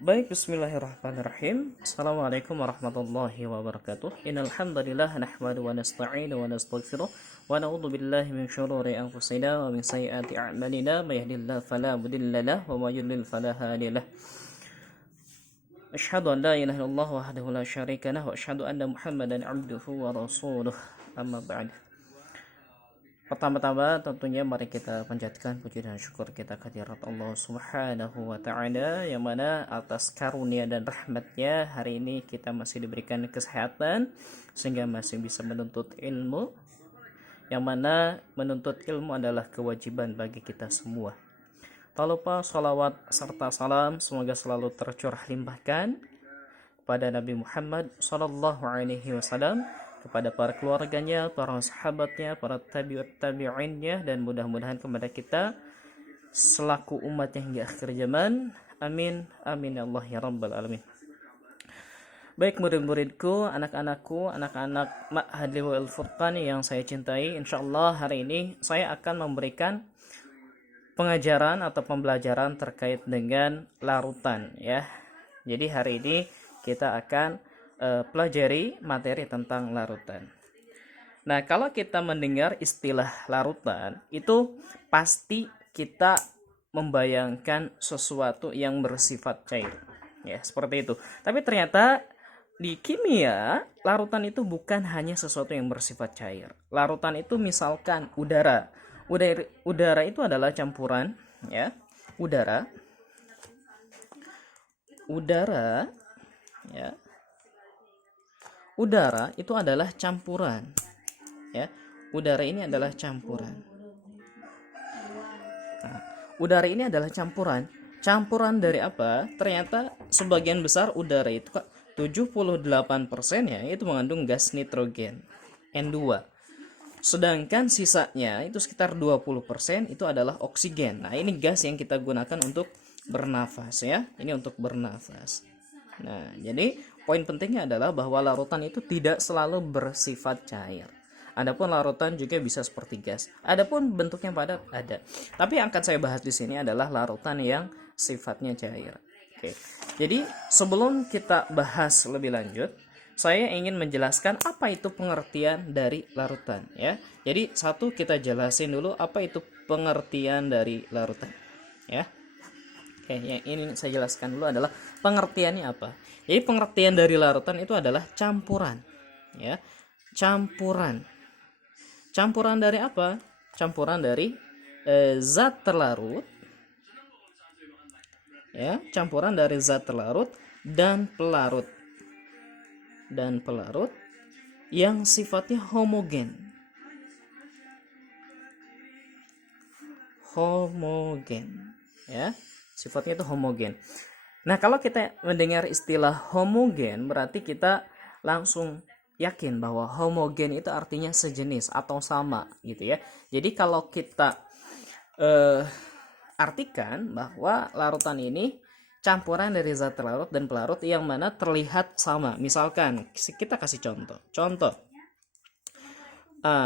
Baik, bismillahirrahmanirrahim. Assalamualaikum warahmatullahi wabarakatuh. Innal hamdalillah nahmadu wa nasta'inu wa nastaghfiruh wa na'udzu billahi min syururi anfusina wa min sayyiati a'malina may yahdihillahu fala mudilla lahu wa may yudlil fala hadiya lahu. Asyhadu an la ilaha illallah wahdahu la syarika lahu wa asyhadu anna Muhammadan 'abduhu wa rasuluh. Amma ba'd. Pertama-tama tentunya mari kita panjatkan puji dan syukur kita kehadirat Allah Subhanahu wa taala yang mana atas karunia dan rahmatnya hari ini kita masih diberikan kesehatan sehingga masih bisa menuntut ilmu, yang mana menuntut ilmu adalah kewajiban bagi kita semua. Tak lupa salawat serta salam semoga selalu tercurah limpahkan kepada Nabi Muhammad sallallahu alaihi wasallam, kepada para keluarganya, para sahabatnya, para tabi'innya, dan mudah-mudahan kepada kita selaku umatnya hingga akhir zaman. Amin, amin ya Allah ya Rabbal Alamin. Baik murid-muridku, anak-anakku, anak-anak Ma'had Liwaul Furqan yang saya cintai, insyaallah hari ini saya akan memberikan pengajaran atau pembelajaran terkait dengan larutan ya. Jadi hari ini kita akan pelajari materi tentang larutan. Nah, kalau kita mendengar istilah larutan, itu pasti kita membayangkan sesuatu yang bersifat cair. Ya, seperti itu. Tapi ternyata di kimia, larutan itu bukan hanya sesuatu yang bersifat cair. Larutan itu misalkan udara. Udara itu adalah campuran, ya. Udara ya. Udara itu adalah campuran, ya. Udara ini adalah campuran. Nah, udara ini adalah campuran. Campuran dari apa? Ternyata sebagian besar udara itu 78% ya itu mengandung gas nitrogen N2. Sedangkan sisanya itu sekitar 20% itu adalah oksigen. Nah, ini gas yang kita gunakan untuk bernafas ya. Ini untuk bernafas. Nah, jadi poin pentingnya adalah bahwa larutan itu tidak selalu bersifat cair. Adapun larutan juga bisa seperti gas. Adapun bentuknya padat ada. Tapi yang akan saya bahas di sini adalah larutan yang sifatnya cair. Oke. Jadi sebelum kita bahas lebih lanjut, saya ingin menjelaskan apa itu pengertian dari larutan ya. Jadi satu kita jelasin dulu apa itu pengertian dari larutan ya. Oke, yang ini saya jelaskan dulu adalah pengertiannya apa. Jadi pengertian dari larutan itu adalah campuran, ya. Campuran. Campuran dari apa? Campuran dari zat terlarut, ya. Campuran dari zat terlarut dan pelarut, yang sifatnya homogen. Ya. Sifatnya itu homogen. Nah, kalau kita mendengar istilah homogen, berarti kita langsung yakin bahwa homogen itu artinya sejenis atau sama gitu ya. Jadi kalau kita artikan bahwa larutan ini campuran dari zat terlarut dan pelarut yang mana terlihat sama. Misalkan kita kasih contoh.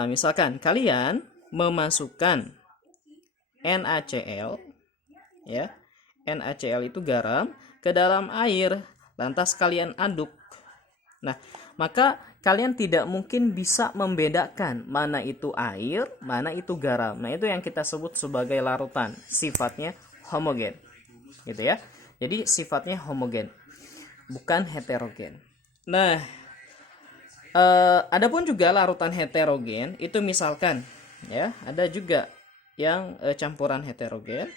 Misalkan kalian memasukkan NaCl ya. NaCl itu garam ke dalam air, lantas kalian aduk. Nah, maka kalian tidak mungkin bisa membedakan mana itu air, mana itu garam. Nah, itu yang kita sebut sebagai larutan, sifatnya homogen. Gitu ya. Jadi sifatnya homogen, bukan heterogen. Nah, adapun juga larutan heterogen itu misalkan ya, ada juga yang campuran heterogen.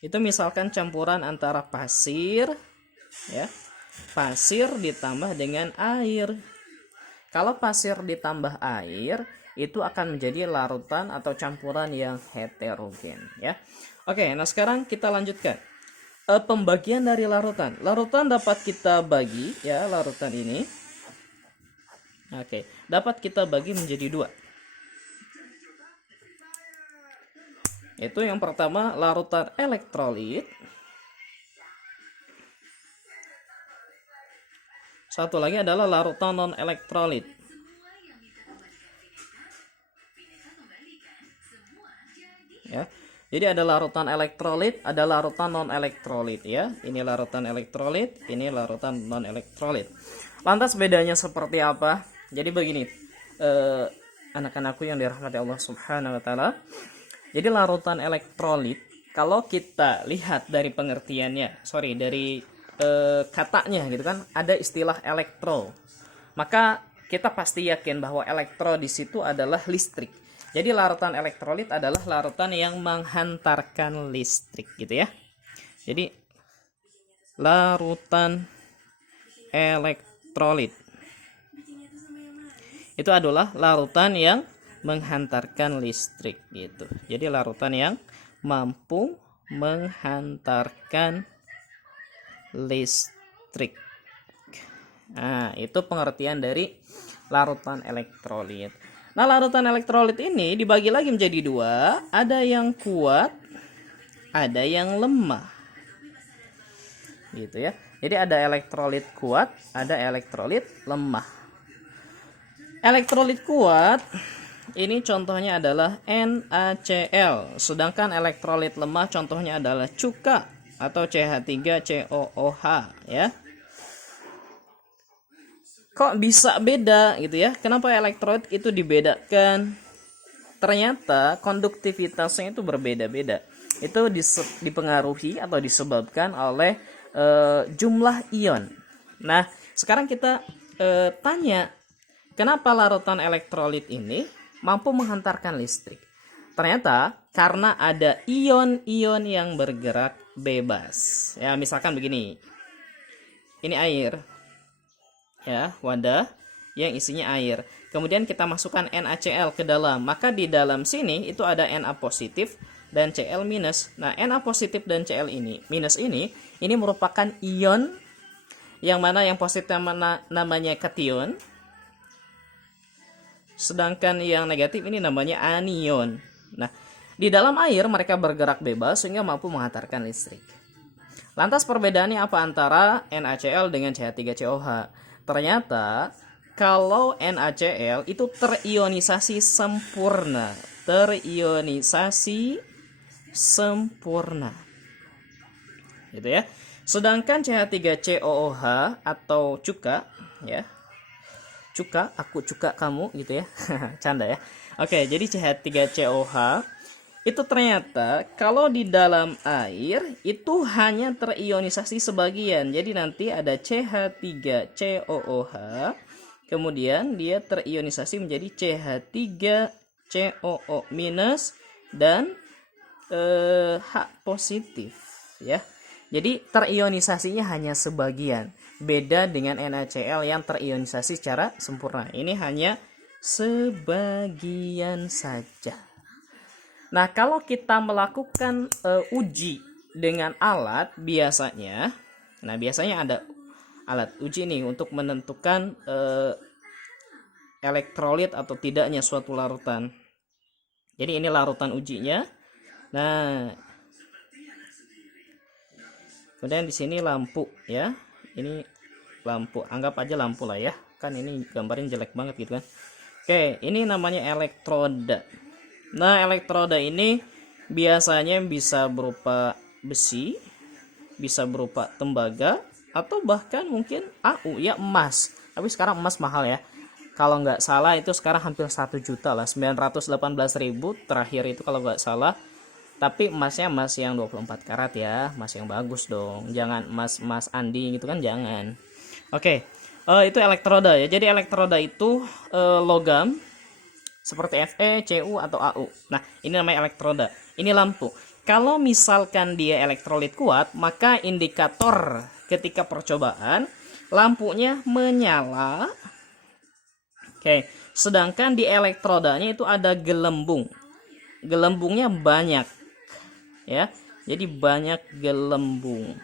Itu misalkan campuran antara pasir ya. Pasir ditambah dengan air. Kalau pasir ditambah air itu akan menjadi larutan atau campuran yang heterogen ya. Oke, nah sekarang kita lanjutkan. Pembagian dari larutan. Larutan dapat kita bagi ya, larutan ini. Oke, dapat kita bagi menjadi dua. Itu yang pertama larutan elektrolit. Satu lagi adalah larutan non elektrolit. Ya. Jadi ada larutan elektrolit, ada larutan non elektrolit ya. Ini larutan elektrolit, ini larutan non elektrolit. Lantas bedanya seperti apa? Jadi begini, anak-anakku yang dirahmati Allah Subhanahu wa taala. Jadi larutan elektrolit kalau kita lihat dari pengertiannya, dari katanya gitu kan, ada istilah elektro. Maka kita pasti yakin bahwa elektro di situ adalah listrik. Jadi larutan elektrolit adalah larutan yang menghantarkan listrik gitu ya. Jadi larutan elektrolit itu adalah larutan yang menghantarkan listrik gitu. Jadi larutan yang mampu menghantarkan listrik. Nah, itu pengertian dari larutan elektrolit. Nah, larutan elektrolit ini dibagi lagi menjadi dua. Ada yang kuat, ada yang lemah. Gitu ya. Jadi ada elektrolit kuat, ada elektrolit lemah. Elektrolit kuat ini contohnya adalah NaCl. Sedangkan elektrolit lemah contohnya adalah cuka atau CH3COOH ya. Kok bisa beda gitu ya? Kenapa elektrolit itu dibedakan? Ternyata konduktivitasnya itu berbeda-beda. Itu dipengaruhi atau disebabkan oleh jumlah ion. Nah, sekarang kita tanya, kenapa larutan elektrolit ini mampu menghantarkan listrik? Ternyata karena ada ion-ion yang bergerak bebas. Ya, misalkan begini. Ini air. Ya, wadah yang isinya air. Kemudian kita masukkan NaCl ke dalam. Maka di dalam sini itu ada Na positif dan Cl minus. Nah, Na positif dan Cl ini minus ini merupakan ion yang mana yang positif namanya kation. Sedangkan yang negatif ini namanya anion. Nah, di dalam air mereka bergerak bebas sehingga mampu menghantarkan listrik. Lantas perbedaannya apa antara NaCl dengan CH3COH? Ternyata kalau NaCl itu terionisasi sempurna. Terionisasi sempurna. Gitu ya. Sedangkan CH3COOH atau cuka ya. Cuka, aku cuka kamu gitu ya. Canda ya. Oke, jadi CH3COH itu ternyata kalau di dalam air itu hanya terionisasi sebagian. Jadi nanti ada CH3COOH, kemudian dia terionisasi menjadi CH3COO minus dan H positif ya. Jadi terionisasinya hanya sebagian. Beda dengan NaCl yang terionisasi secara sempurna. Ini hanya sebagian saja. Nah, kalau kita melakukan uji dengan alat biasanya ada alat uji nih untuk menentukan elektrolit atau tidaknya suatu larutan. Jadi ini larutan ujinya. Nah, kemudian di sini lampu ya. Ini lampu, anggap aja lampu lah ya. Kan ini gambarnya jelek banget gitu kan. Oke, ini namanya elektroda. Nah, elektroda ini biasanya bisa berupa besi, bisa berupa tembaga, atau bahkan mungkin AU ya, emas. Tapi sekarang emas mahal ya. Kalau nggak salah itu sekarang hampir 1 juta lah, 918.000 terakhir itu kalau nggak salah. Tapi emasnya emas yang 24 karat ya, emas yang bagus dong. Jangan emas Andi gitu kan, jangan. Oke, itu elektroda ya. Jadi elektroda itu logam seperti Fe, Cu atau Au. Nah, ini namanya elektroda. Ini lampu. Kalau misalkan dia elektrolit kuat, maka indikator ketika percobaan lampunya menyala. Oke, sedangkan di elektrodanya itu ada gelembung. Gelembungnya banyak. Ya. Jadi banyak gelembung.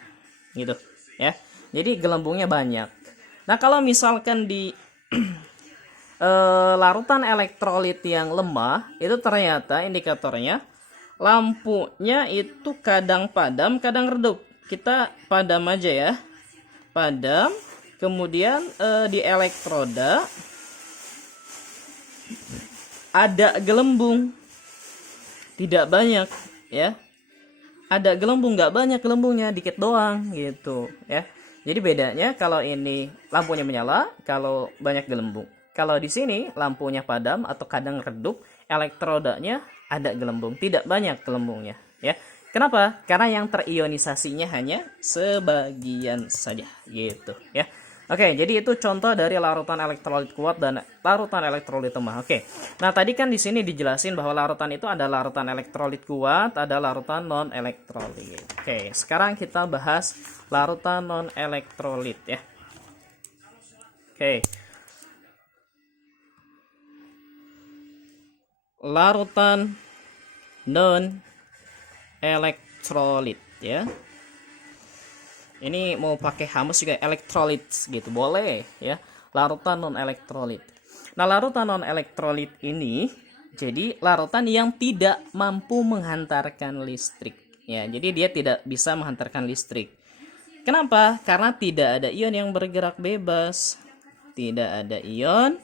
Gitu, ya. Jadi gelembungnya banyak. Nah, kalau misalkan di larutan elektrolit yang lemah, itu ternyata indikatornya lampunya itu kadang padam, kadang redup. Kita padam aja ya. Padam. Kemudian di elektroda ada gelembung. Tidak banyak ya ada gelembung, nggak banyak gelembungnya, dikit doang gitu ya. Jadi bedanya kalau ini lampunya menyala, kalau banyak gelembung. Kalau di sini lampunya padam atau kadang redup, elektrodanya ada gelembung, tidak banyak gelembungnya ya. Kenapa? Karena yang terionisasinya hanya sebagian saja gitu ya. Oke, jadi itu contoh dari larutan elektrolit kuat dan larutan elektrolit lemah. Oke. Nah, tadi kan di sini dijelasin bahwa larutan itu ada larutan elektrolit kuat, ada larutan non elektrolit. Oke, sekarang kita bahas larutan non elektrolit ya. Oke. Larutan non elektrolit ya. Ini mau pakai hamus juga elektrolit gitu boleh ya. Larutan non elektrolit. Nah, larutan non elektrolit ini jadi larutan yang tidak mampu menghantarkan listrik ya. Jadi dia tidak bisa menghantarkan listrik. Kenapa? Karena tidak ada ion yang bergerak bebas. Tidak ada ion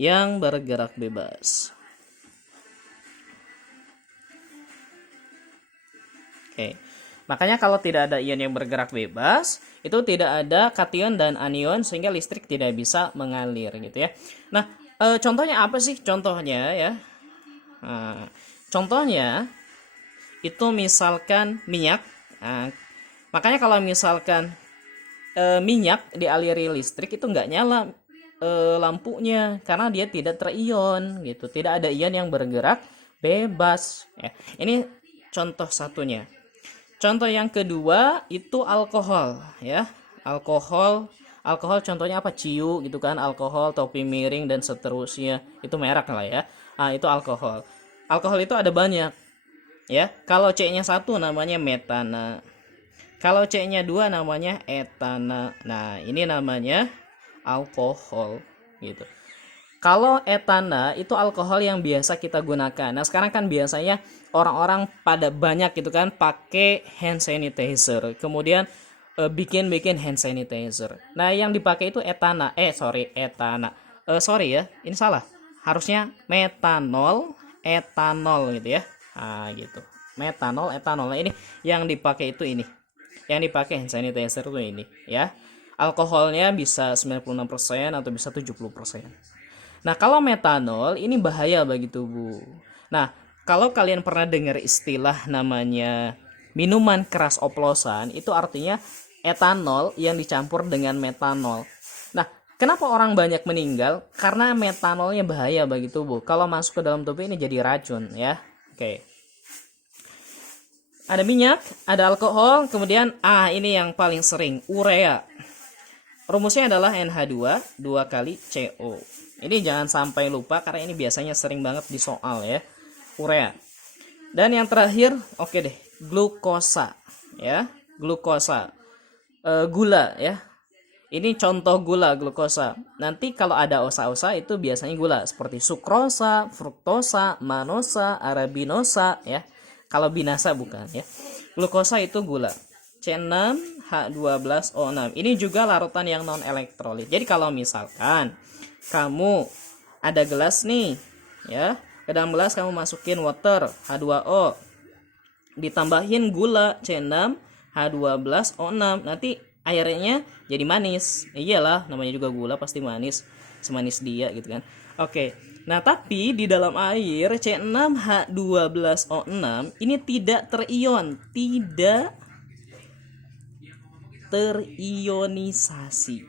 yang bergerak bebas. Oke. Makanya kalau tidak ada ion yang bergerak bebas, itu tidak ada kation dan anion sehingga listrik tidak bisa mengalir gitu ya. Nah, contohnya apa sih? Contohnya ya. Nah, contohnya itu misalkan minyak. Nah, makanya kalau misalkan minyak dialiri listrik itu nggak nyala lampunya karena dia tidak terion gitu. Tidak ada ion yang bergerak bebas ya. Ini contoh satunya. Contoh yang kedua itu alkohol ya. Alkohol contohnya apa? Ciu gitu kan, alkohol, topi miring dan seterusnya. Itu merek lah ya. Nah, itu alkohol. Alkohol itu ada banyak ya. Kalau C-nya 1 namanya metana. Kalau C-nya 2 namanya etana. Nah, ini namanya alkohol gitu. Kalau etana itu alkohol yang biasa kita gunakan. Nah, sekarang kan biasanya orang-orang pada banyak gitu kan pakai hand sanitizer. Kemudian bikin hand sanitizer. Nah, yang dipakai itu etana. Etana. Sorry ya, ini salah. Harusnya metanol, etanol gitu ya. Nah, gitu. Metanol, etanol. Nah, ini yang dipakai itu ini. Yang dipakai hand sanitizer itu ini ya. Alkoholnya bisa 96% atau bisa 70%. Nah, kalau metanol ini bahaya bagi tubuh. Nah, kalau kalian pernah dengar istilah namanya minuman keras oplosan, itu artinya etanol yang dicampur dengan metanol. Nah, kenapa orang banyak meninggal? Karena metanolnya bahaya bagi tubuh. Kalau masuk ke dalam tubuh ini jadi racun ya. Oke. Ada minyak, ada alkohol, kemudian ini yang paling sering, urea. Rumusnya adalah NH2 2 kali CO. Ini jangan sampai lupa karena ini biasanya sering banget di soal ya. Urea. Dan yang terakhir, oke deh, glukosa ya. Glukosa. Gula ya. Ini contoh gula glukosa. Nanti kalau ada osa-osa itu biasanya gula seperti sukrosa, fruktosa, manosa, arabinosa ya. Kalau binasa bukan ya. Glukosa itu gula. C6H12O6. Ini juga larutan yang non elektrolit. Jadi kalau misalkan kamu ada gelas nih ya, ke dalam gelas kamu masukin water H2O, ditambahin gula C6H12O6, nanti airnya jadi manis. Iyalah, namanya juga gula pasti manis, semanis dia gitu kan. Oke. Nah, tapi di dalam air C6H12O6 ini tidak terion, tidak terionisasi.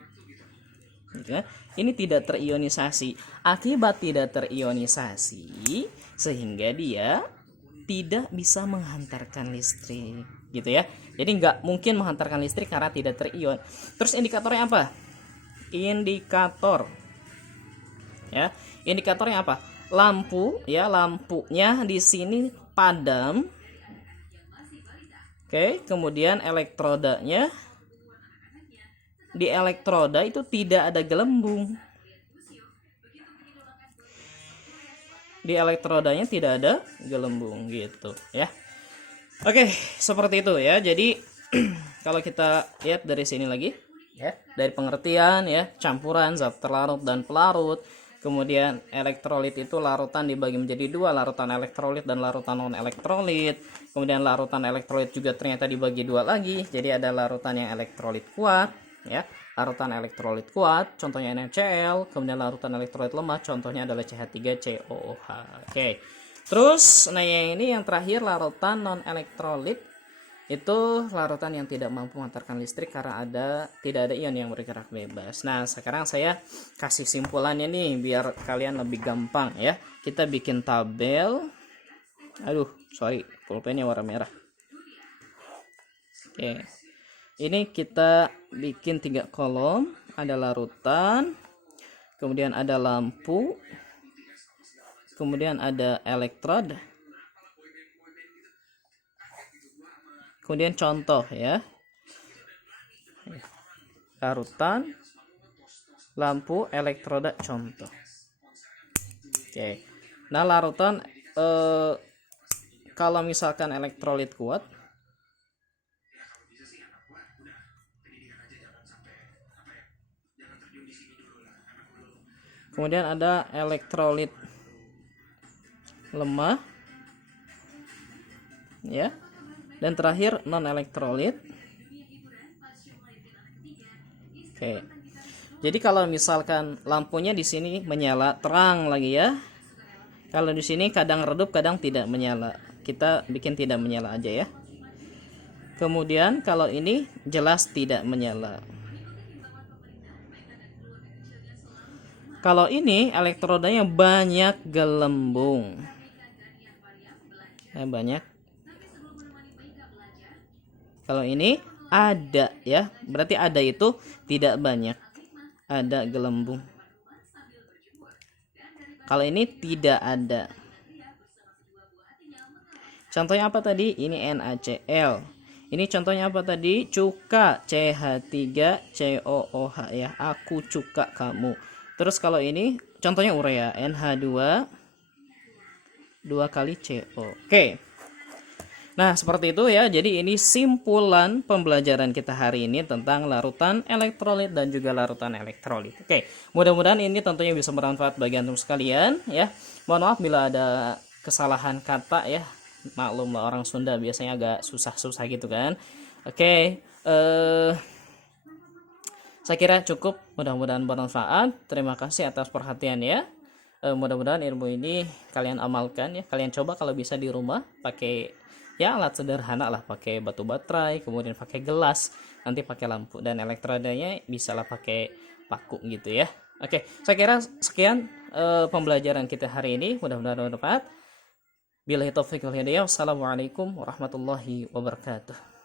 Ini tidak terionisasi. Akibat tidak terionisasi sehingga dia tidak bisa menghantarkan listrik gitu ya. Jadi nggak mungkin menghantarkan listrik karena tidak terion. Terus indikatornya apa? Indikator ya. Indikatornya apa? Lampu ya, lampunya di sini padam. Oke, kemudian elektrodanya, di elektroda itu tidak ada gelembung. Di elektrodanya tidak ada gelembung gitu ya. Oke, seperti itu ya. Jadi kalau kita lihat dari sini lagi ya, dari pengertian ya, campuran zat terlarut dan pelarut, Kemudian elektrolit itu larutan dibagi menjadi dua, larutan elektrolit dan larutan non elektrolit. Kemudian larutan elektrolit juga ternyata dibagi dua lagi. Jadi ada larutan yang elektrolit kuat, ya, larutan elektrolit kuat, contohnya NaCl. Kemudian larutan elektrolit lemah, contohnya adalah CH3COOH. Oke. Terus, nah yang ini yang terakhir larutan non elektrolit. Itu larutan yang tidak mampu mengantarkan listrik karena tidak ada ion yang bergerak bebas. Nah, sekarang saya kasih simpulannya nih biar kalian lebih gampang ya. Kita bikin tabel. Aduh, sorry, pulpennya warna merah. Oke. Ini kita bikin 3 kolom, ada larutan, kemudian ada lampu, kemudian ada elektrod. Kemudian contoh ya, larutan, lampu, elektroda, contoh. Oke. Nah larutan kalau misalkan elektrolit kuat, kemudian ada elektrolit lemah, ya. Dan terakhir non elektrolit. Oke. Jadi kalau misalkan lampunya di sini menyala terang lagi ya. Kalau di sini kadang redup, kadang tidak menyala. Kita bikin tidak menyala aja ya. Kemudian kalau ini jelas tidak menyala. Kalau ini elektrodanya banyak gelembung. Banyak. Kalau ini ada ya, berarti ada itu tidak banyak, ada gelembung. Kalau ini tidak ada. Contohnya apa tadi? Ini NaCl. Ini contohnya apa tadi? Cuka, CH3COOH ya. Aku cuka kamu. Terus kalau ini contohnya urea, NH2 2 kali CO. Oke. Nah, seperti itu ya. Jadi ini simpulan pembelajaran kita hari ini tentang larutan elektrolit dan juga larutan elektrolit. Oke, mudah-mudahan ini tentunya bisa bermanfaat bagi antum sekalian ya. Mohon maaf bila ada kesalahan kata ya. Maklum orang Sunda biasanya agak susah-susah gitu kan. Oke, saya kira cukup. Mudah-mudahan bermanfaat. Terima kasih atas perhatian ya. Mudah-mudahan ilmu ini kalian amalkan ya. Kalian coba kalau bisa di rumah pakai ya alat sederhana lah, pakai batu baterai, kemudian pakai gelas, nanti pakai lampu, dan elektrodanya bisalah pakai paku gitu ya. Oke, saya kira sekian pembelajaran kita hari ini, mudah-mudahan bermanfaat. Billahi taufiq wal hidayah. Wassalamualaikum warahmatullahi wabarakatuh.